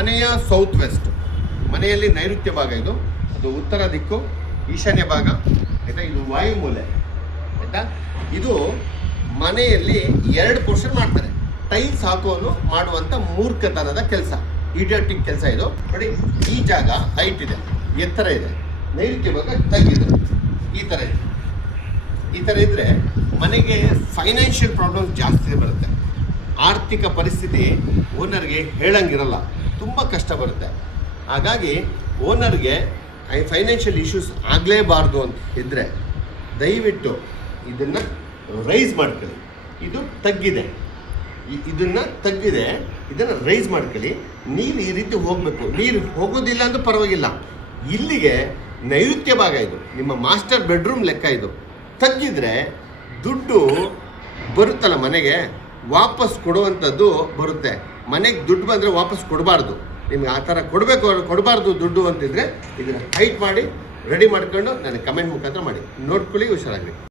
ಮನೆಯ south West, ಮನೆಯಲ್ಲಿ ನೈಋತ್ಯ ಭಾಗ ಇದು, ಅದು ಉತ್ತರ ದಿಕ್ಕು, ಈಶಾನ್ಯ ಭಾಗ ಆಯಿತಾ. ಇದು ವಾಯುಮೂಲೆ ಆಯಿತಾ. ಇದು ಮನೆಯಲ್ಲಿ 2 ಪೋರ್ಷನ್ ಮಾಡ್ತಾರೆ. ಟೈಲ್ಸ್ ಹಾಕೋನು ಮಾಡುವಂಥ ಮೂರ್ಖತನದ ಕೆಲಸ, ಇಡಿಯಾಟಿಕ್ ಕೆಲಸ ಇದು. ನೋಡಿ, ಈ ಜಾಗ ಹೈಟ್ ಇದೆ, ಎತ್ತರ ಇದೆ, ನೈಋತ್ಯ ಭಾಗ ತಗ್ಗಿದೆ, ಈ ಥರ ಇದೆ. ಈ ಥರ ಇದ್ದರೆ ಮನೆಗೆ ಫೈನಾನ್ಷಿಯಲ್ ಪ್ರಾಬ್ಲಮ್ಸ್ ಜಾಸ್ತಿ ಬರುತ್ತೆ. ಆರ್ಥಿಕ ಪರಿಸ್ಥಿತಿ ಓನರ್ಗೆ ಹೇಳಂಗಿರಲ್ಲ, ತುಂಬ ಕಷ್ಟ ಬರುತ್ತೆ. ಹಾಗಾಗಿ ಓನರ್ಗೆ ಫೈನಾನ್ಷಿಯಲ್ ಇಶ್ಯೂಸ್ ಆಗಲೇಬಾರ್ದು ಅಂತ ಇದ್ದರೆ ದಯವಿಟ್ಟು ಇದನ್ನು ರೈಸ್ ಮಾಡ್ಕೊಳ್ಳಿ. ಇದು ತಗ್ಗಿದೆ, ಇದನ್ನು ತಗ್ಗಿದೆ, ಇದನ್ನು ರೈಸ್ ಮಾಡ್ಕೊಳ್ಳಿ. ನೀರು ಈ ರೀತಿ ಹೋಗಬೇಕು. ನೀರು ಹೋಗೋದಿಲ್ಲ ಅಂದ್ರೂ ಪರವಾಗಿಲ್ಲ. ಇಲ್ಲಿಗೆ ನೈಋತ್ಯ ಭಾಗ ಇದು, ನಿಮ್ಮ ಮಾಸ್ಟರ್ ಬೆಡ್ರೂಮ್ ಲೆಕ್ಕ ಇದು. ತಗ್ಗಿದ್ರೆ ದುಡ್ಡು ಬರುತ್ತಲ್ಲ ಮನೆಗೆ, ವಾಪಸ್ ಕೊಡುವಂಥದ್ದು ಬರುತ್ತೆ. ಮನೆಗೆ ದುಡ್ಡು ಬಂದರೆ ವಾಪಸ್ ಕೊಡಬಾರ್ದು. ನಿಮ್ಗೆ ಆ ಥರ ಕೊಡಬಾರ್ದು ದುಡ್ಡು ಅಂತಿದ್ರೆ ಇದನ್ನು ಹೈಟ್ ಮಾಡಿ ರೆಡಿ ಮಾಡ್ಕೊಂಡು ನನಗೆ ಕಮೆಂಟ್ ಮುಖಾಂತರ ಮಾಡಿ. ನೋಡ್ಕೊಳ್ಳಿ, ಹುಷಾರಾಗಿ.